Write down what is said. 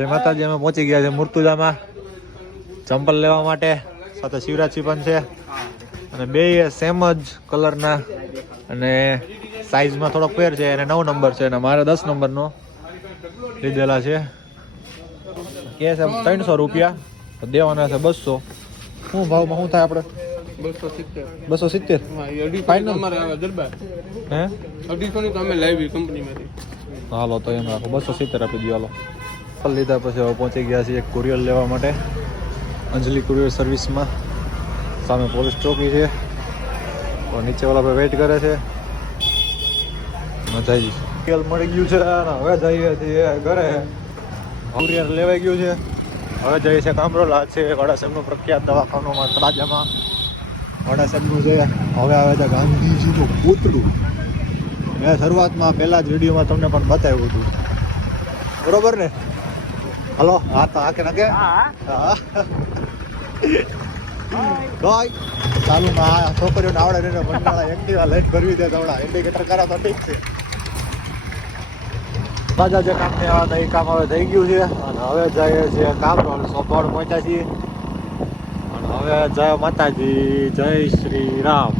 જય માતાજી, અમે પહોંચી ગયા છે મુર્તુજામાં ચંપલ લેવા માટે. સાથે શિવરાજસિંહ પણ છે અને બે સેમ જ કલરના અને સાઈઝમાં થોડોક ફેર છે. એને 9 નંબર છે અને મારે 10 નંબરનો લીધેલા છે. કે છે 300 રૂપિયા, દેવાના છે 200. શું ભાવમાં શું થાય આપણે? 270. ફાઇનલ હે 250 તમે લાવી કંપનીમાંથી. હાલો તો એમ રાખો 270 આપી દો. હાલો લીધા પછી હવે પહોંચી ગયા છીએ કુરિયર લેવા માટે અંજલિ કુરિયર સર્વિસમાં. સામે પોલીસ ચોકી છે તો નીચે વાળા ભાઈ વેઇટ કરે છે. મજા આવી તેલ મળી ગયું છે અને હવે જઈએ છીએ ઘરે. કુરિયર લેવાઈ ગયું છે. હવે જઈએ છીએ કામરોલા છે વડા સાહેબનું પ્રખ્યાત દવાખાનામાં તળાજામાં. વડા સાહેબનું છે. હવે આવે છે ગાંધીજીનું પૂતળું. મેં શરૂઆતમાં પહેલા જ વિડીયોમાં તમને પણ બતાવ્યું હતું, બરોબર ને? હલો હા તો આકે નાખે હા ચાલુ ના છોકરીઓને આવડે ને મંડાળા એક્ટિવા લઈને ભરવી દે તવડા ઇન્ડિકેટર કરા તો ઠીક છે. તાજા જે કામ નહીં આવતા એ કામ હવે થઈ ગયું છે અને હવે જઈએ છીએ કામરોલ. સોપાડ પહોંચ્યા છીએ અને હવે જય માતાજી, જય શ્રી રામ.